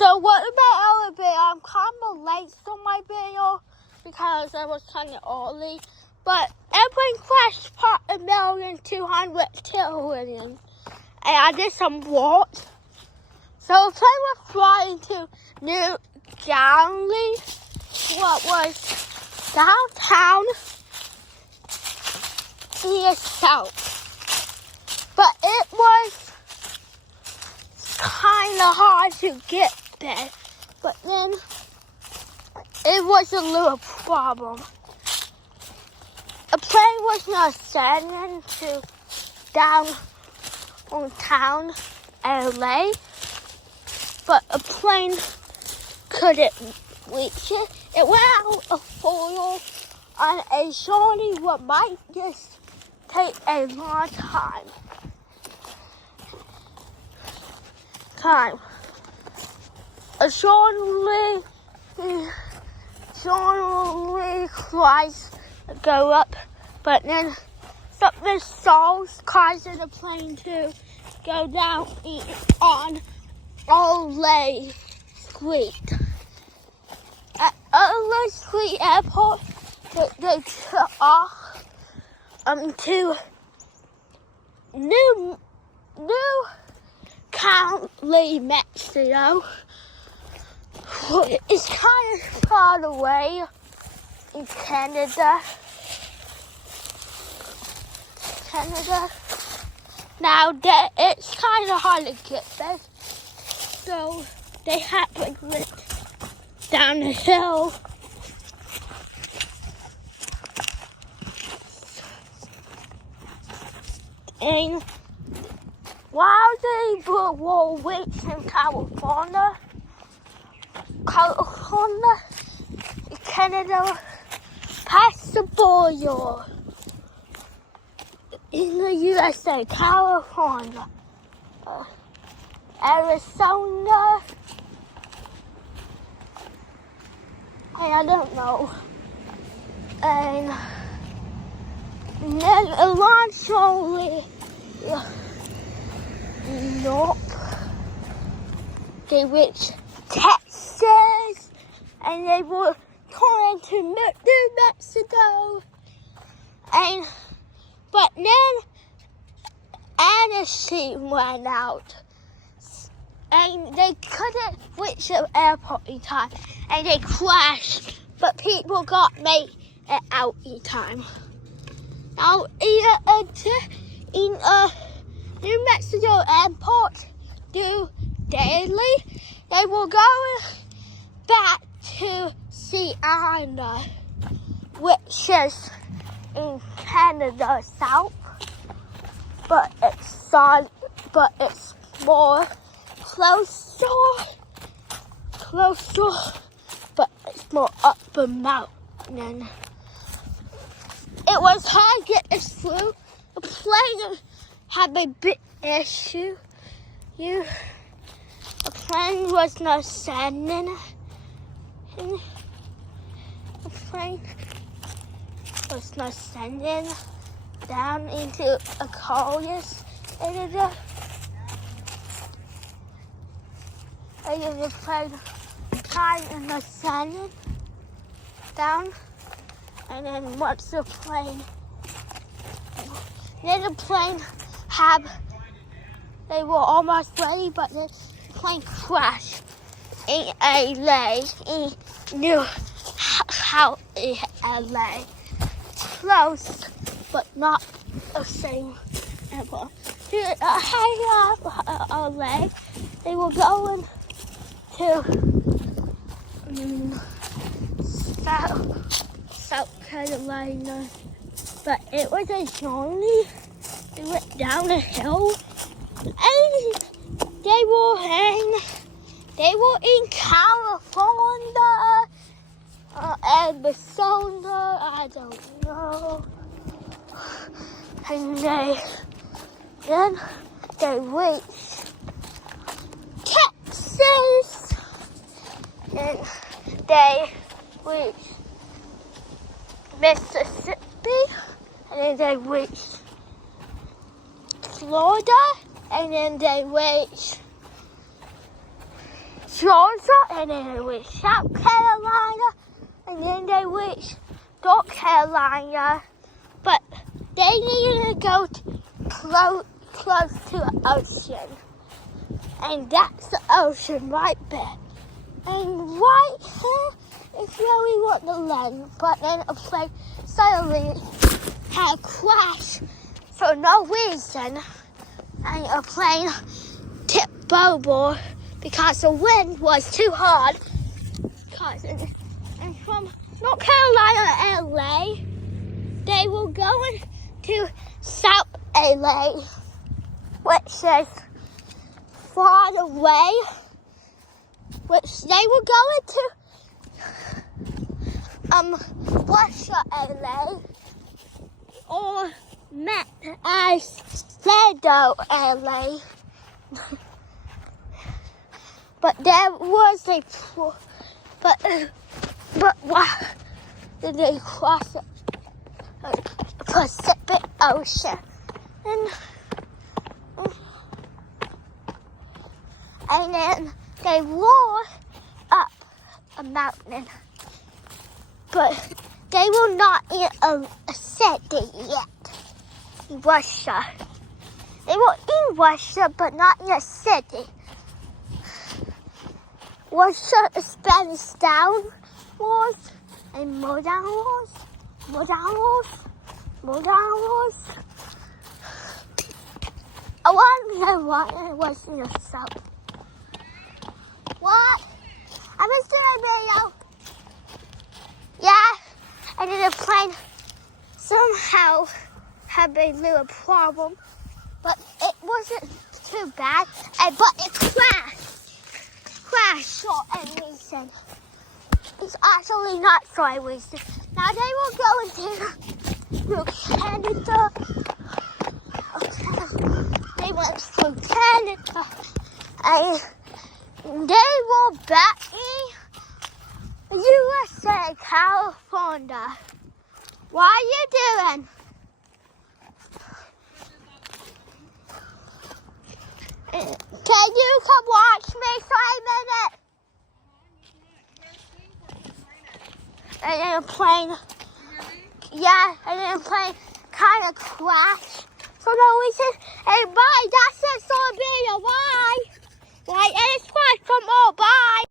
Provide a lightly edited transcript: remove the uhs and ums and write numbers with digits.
So what about our video? I'm kind of late on my video because I was kind of early. But airplane crashed part 1,200,000,000. And I did some work. So the plane was flying to New Delhi, what was downtown near south. But it was kind of hard to get there. But then it was a little problem. A plane was not sending to downtown LA, but a plane couldn't reach it. It went out of fuel on a journey what might just take a long time. A journey flights go up, but then something stalls causes the plane to go down on LA Street. At LA Street Airport, they took off to New Cali, Mexico. It's kind of far away in Canada. Now it's kind of hard to get there, so they had to go down the hill. And while they were waiting in California, Canada passed the border in the USA, California, Arizona, I don't know, and then eventually, they reached Texas, and they were going to New Mexico, but then energy ran out, and they couldn't reach the airport in time, and they crashed, but people made it out in time. Now, in New Mexico airport, New Delhi, they were going back to Seattle, which is in Canada South, but it's more closer, but it's more up the mountain. It was hard to get this through. The plane had a big issue. The plane was not sending. The plane was not sending down into a college area. And the plane kind of not sending down. And then once the plane, they were almost ready, but the plane crashed in LA, in New LA. Close, but not the same airport. LA, they were going to South Carolina, but it was a journey. They went down a hill, and they were in California, Arizona, I don't know. And then they reached Texas, and they reached Mississippi, and then they reached Florida, and then they reached Georgia, and then they reached South Carolina, and then they reached North Carolina. But they needed to go close to the ocean. And that's the ocean right there. And right here is where we want to land. But then a plane suddenly had a crash for no reason. And a plane tipped over because the wind was too hard. And from North Carolina to LA, they were going to South LA, which is far away, which they were going to Russia LA, or met as Sado LA. But there was but why did they cross the Pacific Ocean? And then they roared up a mountain. But they were not in a city yet in Russia. They were in Russia, but not in a city. Russia is Spanish down wars and more down wars. I wonder why it was in the south. What? I missed a video. Yeah, and then the plane somehow had a little problem, but it wasn't too bad. But it crashed for a reason. It's actually not for a reason. Now they were going to Canada. Okay. They went through Canada, and they were back in USA, California. What are you doing? Can you come watch me for a minute? And then a plane, yeah, and then a plane kind of crashed for no reason. Hey, bye, that's it, so video, bye. Right, and it's fun, come on, bye.